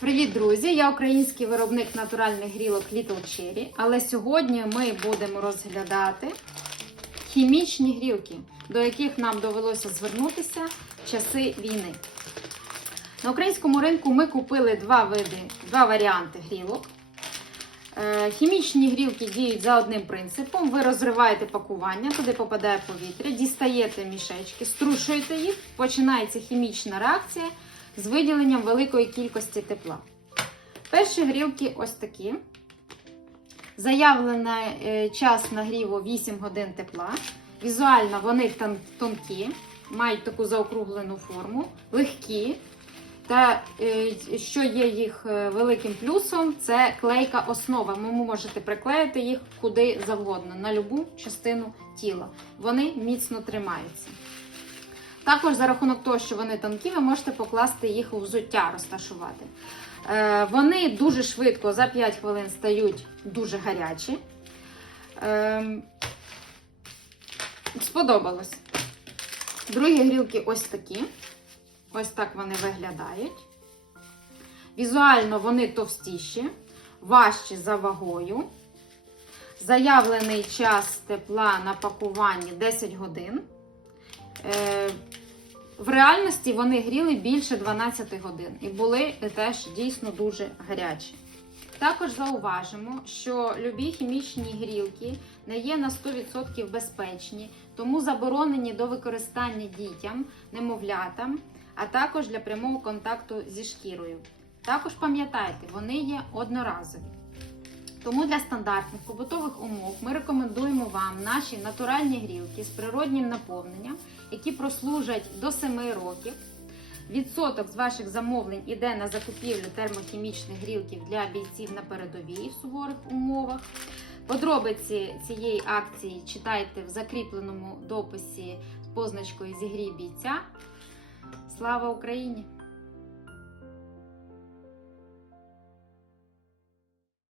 Привіт, друзі! Я український виробник натуральних грілок Little Cherry, але сьогодні ми будемо розглядати хімічні грілки, до яких нам довелося звернутися в часи війни. На українському ринку ми купили два види, два варіанти грілок. Е, Хімічні грілки діють за одним принципом. Ви розриваєте пакування, туди попадає повітря, дістаєте мішечки, струшуєте їх, починається хімічна реакція з виділенням великої кількості тепла. Перші грілки ось такі. Заявлений е, час нагріву 8 годин тепла. Візуально вони тонкі, мають таку заокруглену форму, легкі. Та е, що є їх е, великим плюсом, це клейка основа. Ви можете приклеїти їх куди завгодно, на любу частину тіла. Вони міцно тримаються. Також за рахунок того, що вони тонкі, ви можете покласти їх у взуття, розташувати. Е, Вони дуже швидко, за 5 хвилин, стають дуже гарячі. Ем, Сподобалось. Другі грілки ось такі. Ось так вони виглядають. Візуально вони товстіші, важчі за вагою. Заявлений час тепла на пакуванні 10 годин. В реальності вони гріли більше 12 годин і були теж дійсно дуже гарячі. Також зауважимо, що любі хімічні грілки не є на 100% безпечні, тому заборонені до використання дітям, немовлятам, а також для прямого контакту зі шкірою. Також пам'ятайте, вони є одноразові. Тому для стандартних побутових умов ми рекомендуємо вам наші натуральні грілки з природнім наповненням, які прослужать до 7 років. Відсоток з ваших замовлень іде на закупівлю термохімічних грілків для бійців на передовій в суворих умовах. Подробиці цієї акції читайте в закріпленому дописі з позначкою зігрій бійця. Слава Україні!